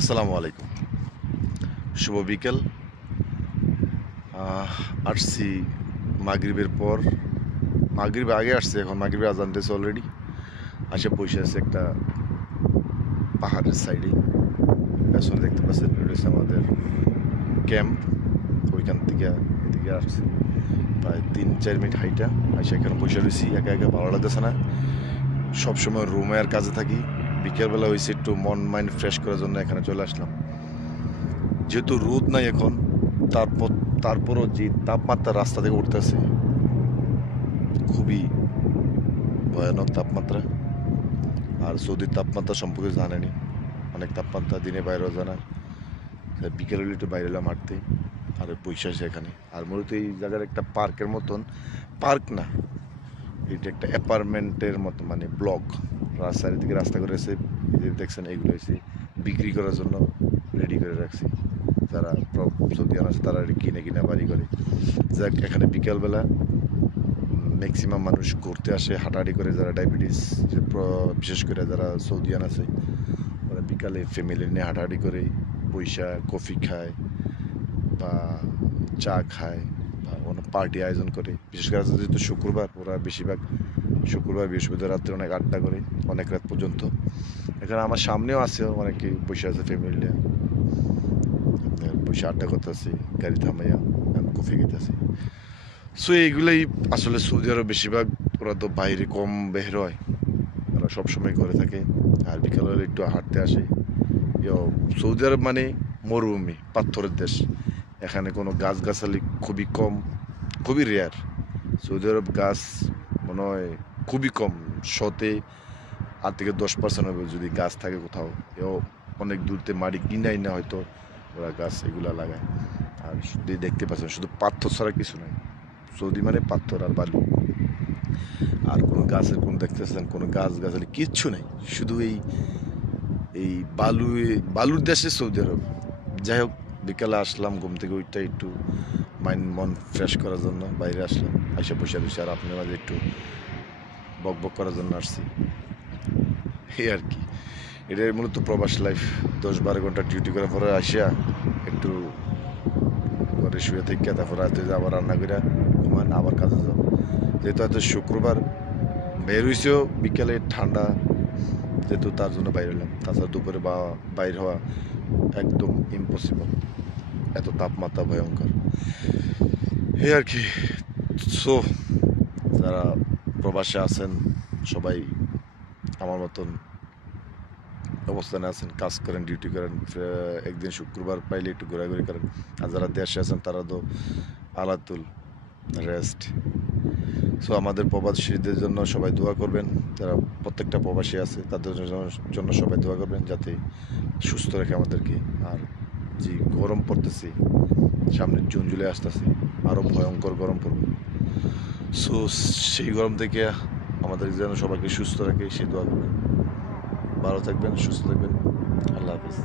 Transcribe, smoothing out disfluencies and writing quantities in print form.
আসসালামু আলাইকুম। শুভ বিকেল। আসছি মাগরিবের পর। মাগরিব আগে আসছি, এখন মাগরিবের আজান দিয়েছে অলরেডি। আসে বসে আছে একটা পাহাড়ের সাইডে। পেছনে দেখতে পাচ্ছেন এটা হচ্ছে আমাদের ক্যাম্প। ওইখান থেকে এদিকে আসছি প্রায় 3-4 মিনিট হাইটা। আসে এখানে বসে রয়েছি, একা একা ভালো লাগতেছে না। সবসময় রুমে আর কাজে থাকি। বিকেলবেলা হয়েছে একটু মন মাইন্ড ফ্রেশ করার জন্য এখানে চলে আসলাম। যেহেতু রোদ নাই এখন, তারপর তারপরও যে তাপমাত্রা রাস্তা থেকে উঠতেছে, খুবই ভয়ানক তাপমাত্রা। আর সৌদির তাপমাত্রা সম্পর্কে জানেনি, অনেক তাপমাত্রা, দিনে বাইরেও জানা। বিকেলে একটু বাইরে এলাম হাঁটতে, আর বৈশা এখানে। আর মূলত এই জায়গার একটা পার্কের মতন, পার্ক না, এটা একটা অ্যাপার্টমেন্টের মতো, মানে ব্লক। চারিদিকে রাস্তা করে এসে দেখছেন, এগুলো এসে বিক্রি করার জন্য রেডি করে রাখছি। যারা সৌদিয়ান আছে তারা কিনে কিনে বাড়ি করে। যাক, এখানে বিকেলবেলা ম্যাক্সিমাম মানুষ ঘুরতে আসে, হাঁটাহাঁটি করে। যারা ডায়াবেটিস, বিশেষ করে যারা সৌদিয়ান আছে, ওরা বিকালে ফ্যামিলি নিয়ে হাঁটাহাঁটি করে পয়সা কফি খায় বা চা খায় বা কোনো পার্টি আয়োজন করে। বিশেষ করে যেহেতু শুক্রবার, ওরা বেশিরভাগ শুক্রবার বৃহস্পতিবার রাত্রে অনেক আড্ডা করে, অনেক রাত পর্যন্ত। এখানে আমার সামনেও আছে, অনেকে বসে আছে ফ্যামিলি নিয়ে, বসে আড্ডা করতেছি, গাড়ি থামাইয়া কফি খেতেছি। সো এইগুলোই আসলে সৌদি আরব বেশিরভাগ। ওরা তো বাইরে কম বের হয়, ওরা সবসময় ঘরে থাকে। আর বিকাল হলে একটু হাঁটতে আসে। সৌদি আরব মানে মরুভূমি, পাথরের দেশ। এখানে কোনো গাছগাছালি খুবই কম, খুবই রেয়ার। সৌদি আরব গাছ মনে হয় খুবই কম, 8 থেকে 10% হবে যদি গাছ থাকে কোথাও। অনেক দূরতে মাটি কিনাই না হয়তো ওরা গাছ এগুলা লাগায়। আর শুধু দেখতে পাচ্ছেন, শুধু পাথর ছাড়া কিছু নাই। সৌদি মানে পাথর আর বালু। আর কোনো গাছের কোন দেখতেছেন কোনো গাছ গাছালি কিচ্ছু নেই, শুধু এই এই বালু, বালুর দেশে সৌদি আরব। যাই হোক, বিকালে আসলাম ঘুম থেকে ওইটা একটু মন ফ্রেশ করার জন্য বাইরে আসলাম, আইসা বসে রয়েছি। আর আপনার মাঝে একটু বক বক করার জন্য আসছি, এই আর কি। এটাই মূলত প্রবাস লাইফ। 10-12 ঘন্টা ডিউটি করার পরে আসিয়া একটু ঘরে শুয়ে থেকে তারপর রাতে আবার রান্না করে ঘুমান, আবার কাজে যাও। যেহেতু আজ শুক্রবার, বের হয়েছেও বিকেলে ঠান্ডা, যেহেতু তার জন্য বাইরে হলাম। তাছাড়া দুপুরে বা বাইর হওয়া একদম ইম্পসিবল, এত তাপমাত্রা ভয়ঙ্কর, এই আর কি। সো যারা প্রবাসে আছেন, সবাই আমার মতন অবস্থানে আছেন, কাজ করেন, ডিউটি করেন, একদিন শুক্রবার পাইলে একটু ঘোরাঘুরি করেন। আর যারা দেশে আছেন তারা তো আলাতুল রেস্ট। সো আমাদের প্রবাসীদের জন্য সবাই দোয়া করবেন, যারা প্রত্যেকটা প্রবাসী আছে তাদের জন্য সবাই দোয়া করবেন, যাতে সুস্থ রাখে আমাদেরকে। আর যে গরম পড়তেছে, সামনে জুন জুলাই আসতেছে, আরও ভয়ঙ্কর গরম পড়বে। সো সেই গরম থেকে আমাদের যেন সবাইকে সুস্থ রাখে, সে দোয়া করবেন। ভালো থাকবেন, সুস্থ থাকবেন। আল্লাহ হাফিজ।